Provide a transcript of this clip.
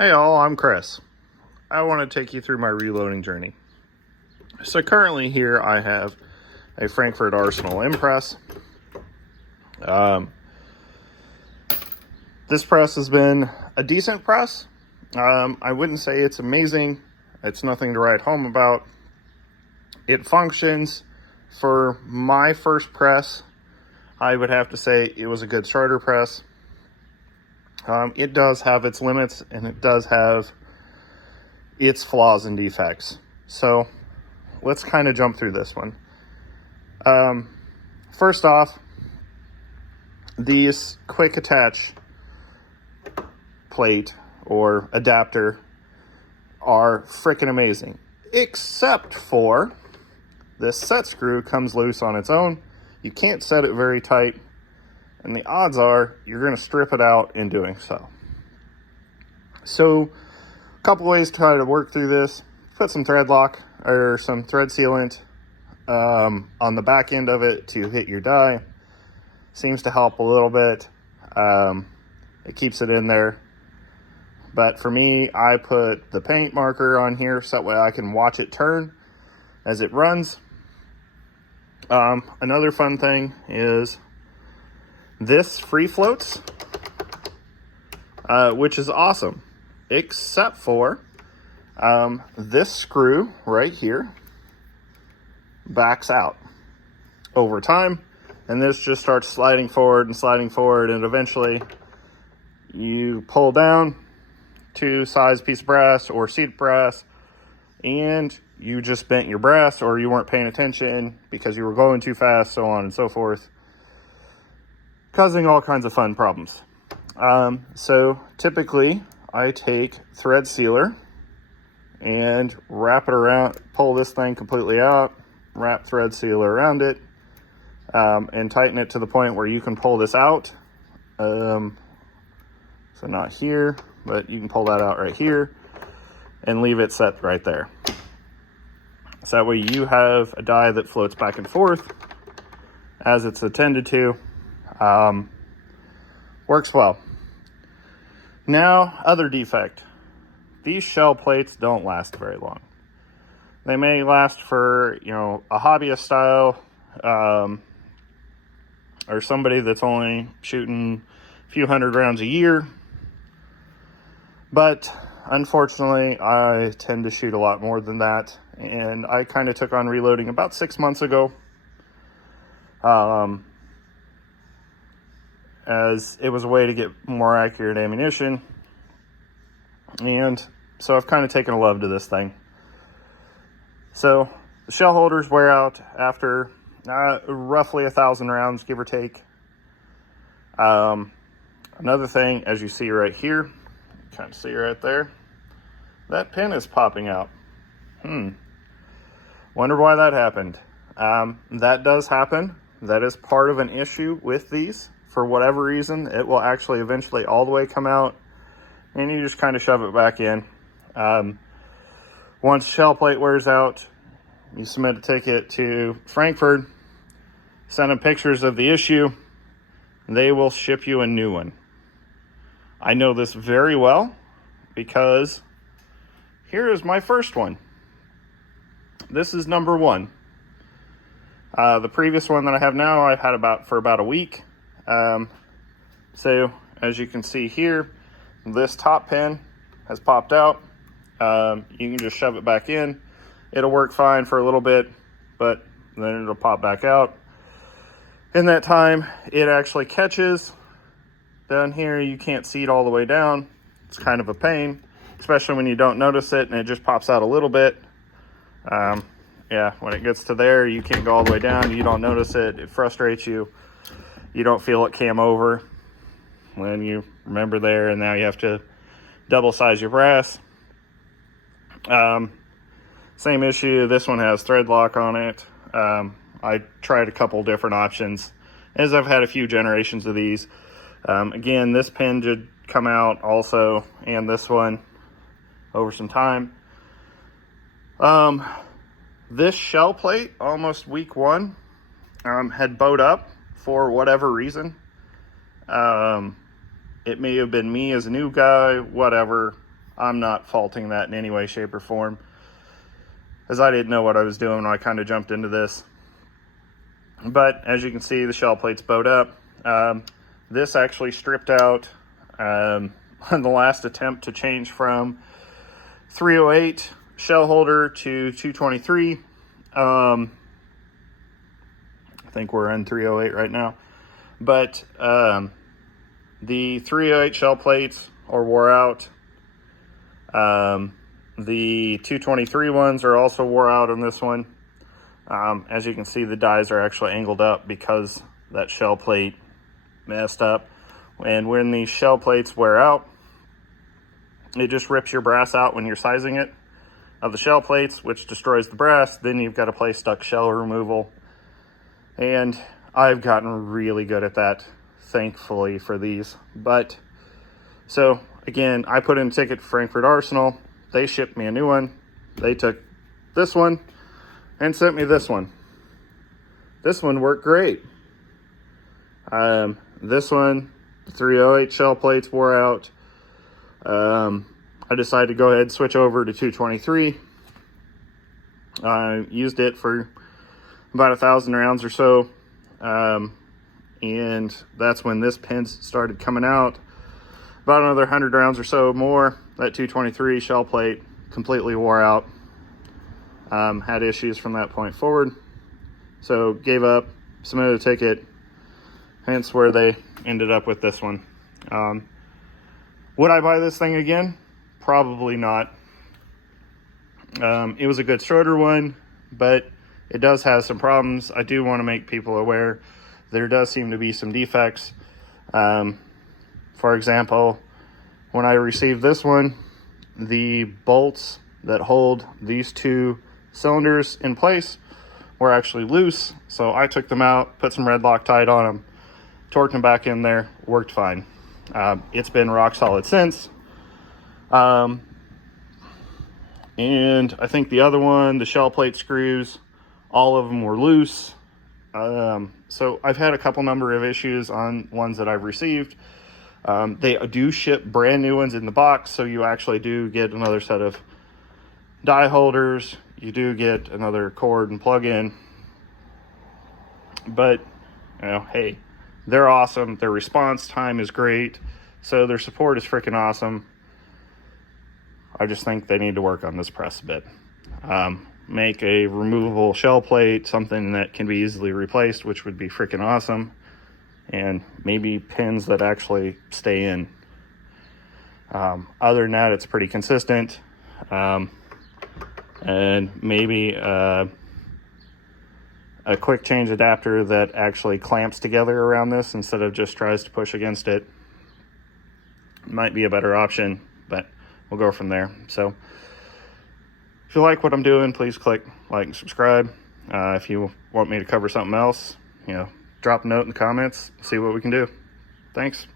Hey all, I'm Chris. I want to take you through my reloading journey. So currently here I have a Frankford Arsenal M-Press. This press has been a decent press. I wouldn't say it's amazing. It's nothing to write home about. It functions. For my first press, I would have to say it was a good starter press. It does have its limits, and it does have its flaws and defects. So let's kind of jump through this one. First off, these quick attach plate or adapter are freaking amazing, except for this set screw comes loose on its own. You can't set it very tight, and the odds are you're going to strip it out in doing so. So a couple ways to try to work through this: put some thread lock or some thread sealant on the back end of it to hit your die. Seems to help a little bit. It keeps it in there. But for me, I put the paint marker on here so that way I can watch it turn as it runs. Another fun thing is this free floats, which is awesome, except for this screw right here backs out over time, and this just starts sliding forward, and eventually you pull down to size piece of brass or seat brass, and you just bent your brass, or you weren't paying attention because you were going too fast, so on and so forth, causing all kinds of fun problems. So typically I take thread sealer and wrap it around, pull this thing completely out, wrap thread sealer around it, and tighten it to the point where you can pull this out. So not here, but you can pull that out right here and leave it set right there. So that way you have a die that floats back and forth as it's intended to. Works well. Now, other defect. These shell plates don't last very long. They may last for, a hobbyist style, or somebody that's only shooting a few hundred rounds a year. But unfortunately, I tend to shoot a lot more than that, and I kind of took on reloading about 6 months ago, as it was a way to get more accurate ammunition, and so I've kind of taken a love to this thing. So the shell holders wear out after roughly 1,000 rounds, give or take. Another thing, as you see right here, kind of see right there, that pin is popping out. Wonder why that happened. That does happen. That is part of an issue with these. For whatever reason, it will actually eventually all the way come out, and you just kind of shove it back in. Once shell plate wears out, you submit a ticket to Frankford, send them pictures of the issue, they will ship you a new one. I know this very well because here is my first one. This is number one. The previous one that I have now, I've had for about a week. So as you can see here, this top pin has popped out. You can just shove it back in. It'll work fine for a little bit, but then it'll pop back out. In that time, it actually catches. Down here, you can't see it all the way down. It's kind of a pain, especially when you don't notice it and it just pops out a little bit. When it gets to there, you can't go all the way down. You don't notice it. It frustrates you. You don't feel it cam over when you remember there, and now you have to double size your brass. Same issue. This one has thread lock on it. I tried a couple different options, as I've had a few generations of these. Again, this pin did come out also, and this one over some time. This shell plate, almost week one, had bowed up for whatever reason. It may have been me as a new guy, whatever. I'm not faulting that in any way, shape, or form, as I didn't know what I was doing when I kind of jumped into this. But as you can see, the shell plate's bowed up. This actually stripped out on the last attempt to change from 308 shell holder to 223. I think we're in 308 right now. But the 308 shell plates are wore out. The 223 ones are also wore out on this one. As you can see, the dies are actually angled up because that shell plate messed up. And when these shell plates wear out, it just rips your brass out when you're sizing it of the shell plates, which destroys the brass. Then you've got to play stuck shell removal. And I've gotten really good at that, thankfully, for these. But, so, again, I put in a ticket for Frankford Arsenal. They shipped me a new one. They took this one and sent me this one. This one worked great. This one, the 308 shell plates wore out. I decided to go ahead and switch over to 223. I used it for about 1,000 rounds or so. And that's when this pin started coming out. About another 100 rounds or so more. That 223 shell plate completely wore out. Had issues from that point forward. So gave up, submitted a ticket, hence where they ended up with this one. Would I buy this thing again? Probably not. It was a good shorter one, but it does have some problems. I do want to make people aware there does seem to be some defects. For example, when I received this one, the bolts that hold these two cylinders in place were actually loose. So I took them out, put some red Loctite on them, torqued them back in there, worked fine. It's been rock solid since. And I think the other one, the shell plate screws, all of them were loose. So I've had a couple number of issues on ones that I've received. They do ship brand new ones in the box, so you actually do get another set of die holders. You do get another cord and plug-in. But, you know, hey, they're awesome. Their response time is great. So their support is freaking awesome. I just think they need to work on this press a bit. Make a removable shell plate, something that can be easily replaced, which would be freaking awesome. And maybe pins that actually stay in. Other than that, it's pretty consistent. And maybe a quick change adapter that actually clamps together around this instead of just tries to push against it might be a better option, but we'll go from there. So if you like what I'm doing, please click like and subscribe. If you want me to cover something else, you know, drop a note in the comments, see what we can do. Thanks.